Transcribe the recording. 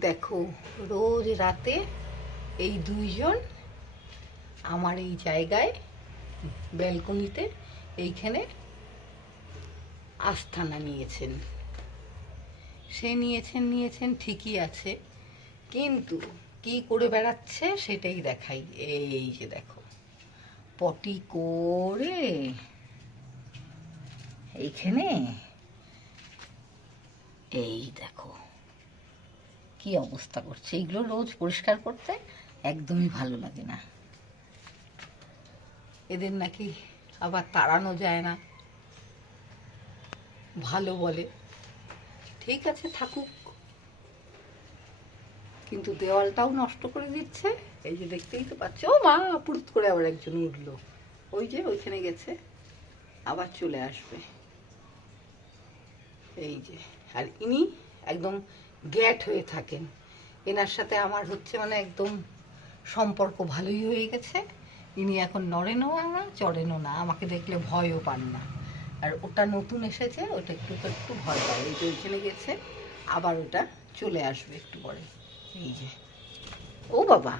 দেখো, রোজ রাতে এই দুইজন আমার এই জায়গায় ব্যালকনিতে এইখানে আস্থানা নিয়েছেন। সে নিয়েছেন ঠিকই আছে, কিন্তু কি করে বেড়াচ্ছে সেটাই দেখাই। এই যে দেখো, পটি করে এইখানে, এই দেখো কি অবস্থা করছে। এইগুলো রোজ পরিষ্কার করতে একদমই ভালো লাগে না। এদের নাকি আবার তাড়ানো যায় না, ভালো বলে। ঠিক আছে, থাকুক, কিন্তু দেওয়ালটাও নষ্ট করে দিচ্ছে। এই যে দেখতেই তো পাচ্ছ। ও মা, পুরুত করে আবার একজন উঠলো, ওই যে ওইখানে গেছে, আবার চলে আসবে। এই যে, আর ইনি একদম গ্যাট হয়ে থাকেন। এনার সাথে আমার হচ্ছে মানে একদম সম্পর্ক ভালোই হয়ে গেছে। ইনি এখন নড়েনও না, চড়েনও না, আমাকে দেখলে ভয়ও পান না। আর ওটা নতুন এসেছে, ওটা একটু ভয় পায়। এই যে ওইখানে গেছে, আবার ওটা চলে আসবে একটু পরে। এই যে, ও বাবা,